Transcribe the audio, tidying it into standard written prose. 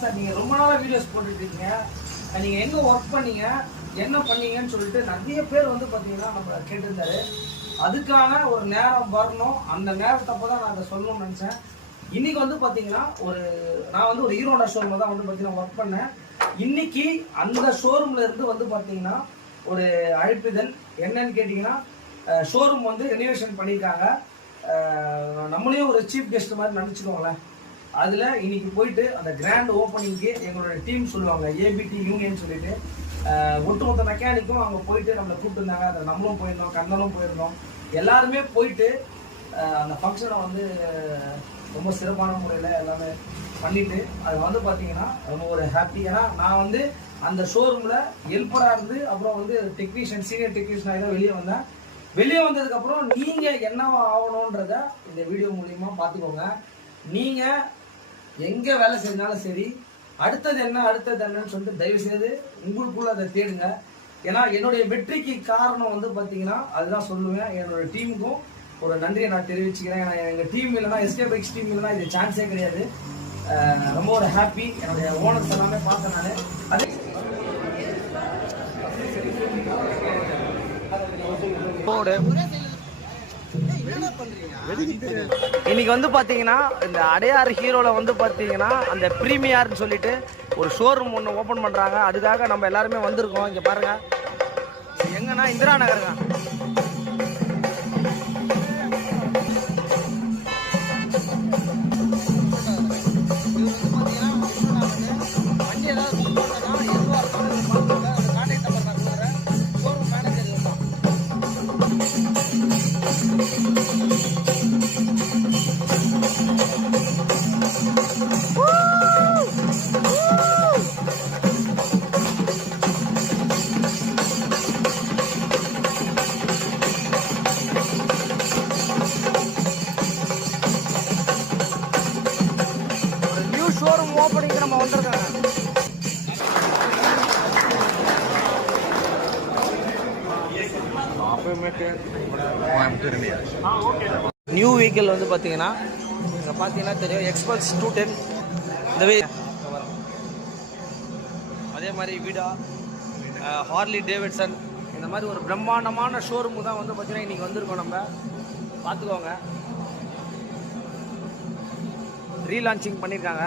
Sir நீங்கள் ரொம்ப நாளாக வீடியோஸ் போட்டுட்ருக்கீங்க, நீங்கள் எங்கே ஒர்க் பண்ணீங்க, என்ன பண்ணீங்கன்னு சொல்லிட்டு நிறைய பேர் வந்து பார்த்தீங்கன்னா நம்ம கேட்டிருந்தாரு. அதுக்கான ஒரு நேரம் வரணும், அந்த நேரத்தப்போ தான் நான் அதை சொல்லணும்னு நினச்சேன். இன்றைக்கி வந்து பார்த்தீங்கன்னா நான் வந்து ஒரு ஹீரோ ஹோண்டா ஷோரூமில் தான் வந்து பார்த்தீங்கன்னா ஒர்க் பண்ணேன். இன்றைக்கி அந்த ஷோரூமில் இருந்து வந்து பார்த்தீங்கன்னா ஒரு அழைப்பிதழ் என்னன்னு கேட்டிங்கன்னா, ஷோரூம் வந்து ரெனிவேஷன் பண்ணியிருக்காங்க. நம்மளையும் ஒரு சீஃப் கெஸ்ட் மாதிரி நினச்சிக்கோங்களேன். அதில் இன்னைக்கு போயிட்டு அந்த கிராண்ட் ஓப்பனிங்க்கு எங்களோட டீம் சொல்லுவாங்க, ஏபிடி யூனியன் சொல்லிட்டு ஒட்டுமொத்த மெக்கானிக்கும் அங்கே போயிட்டு நம்மளை கூப்பிட்டுருந்தாங்க. அதை நம்மளும் போயிருந்தோம், கண்ணனும் போயிருந்தோம். எல்லாருமே போயிட்டு அந்த ஃபங்க்ஷனை வந்து ரொம்ப சிறப்பான முறையில் எல்லாமே பண்ணிவிட்டு அது வந்து பார்த்தீங்கன்னா ரொம்ப ஒரு ஹாப்பி. ஏன்னா நான் வந்து அந்த ஷோரூமில் ஹெல்ப்பராக இருந்து அப்புறம் வந்து டெக்னீஷியன், சீனியர் டெக்னீஷியனாக தான் வெளியே வந்தேன். வெளியே வந்ததுக்கப்புறம் நீங்கள் என்னவா ஆகணுன்றத இந்த வீடியோ மூலிமா பார்த்துக்கோங்க. நீங்கள் எங்கே வேலை செஞ்சாலும் சரி, அடுத்தது என்னன்னு சொல்லிட்டு தயவுசெய்து உங்களுக்குள்ள அதை தேடுங்க. ஏன்னா என்னுடைய வெற்றிக்கு காரணம் வந்து பார்த்தீங்கன்னா அதுதான் சொல்லுவேன். என்னோட டீமுக்கும் ஒரு நன்றியை நான் தெரிவிச்சுக்கிறேன். ஏன்னா எங்கள் டீம் இல்லைனா, எஸ்கே பைக்ஸ் டீம் இல்லைனா இது சான்ஸே கிடையாது. ரொம்ப ஒரு ஹாப்பி. என்னுடைய ஓனர்ஸ் எல்லாமே பார்த்தேன் நான். அதே இன்னைக்கு வந்து பாத்தீங்கன்னா இந்த அடையாறு ஹீரோல வந்து பாத்தீங்கன்னா அந்த பிரீமியர்னு சொல்லிட்டு ஒரு ஷோரூம் ஒன்று ஓபன் பண்றாங்க. அதுக்காக நம்ம எல்லாருமே வந்திருக்கோம். இங்க பாருங்க, எங்கன்னா இந்திரா நகருங்க. ஷோரூம் ஓப்பனிங் நம்ம வந்திருக்காங்க. நியூ வெஹிக்கிள் வந்து பார்த்தீங்கன்னா இங்கே பார்த்தீங்கன்னா தெரியும், எக்ஸ்பல்ஸ் 210. இந்த அதே மாதிரி வீடா, ஹார்லி டேவிட்சன், இந்த மாதிரி ஒரு பிரம்மாண்டமான ஷோரூமு தான் வந்து பார்த்தீங்கன்னா இன்றைக்கி வந்திருக்கோம். நம்ம பார்த்துக்கோங்க, ரீலான்ச்சிங் பண்ணியிருக்காங்க.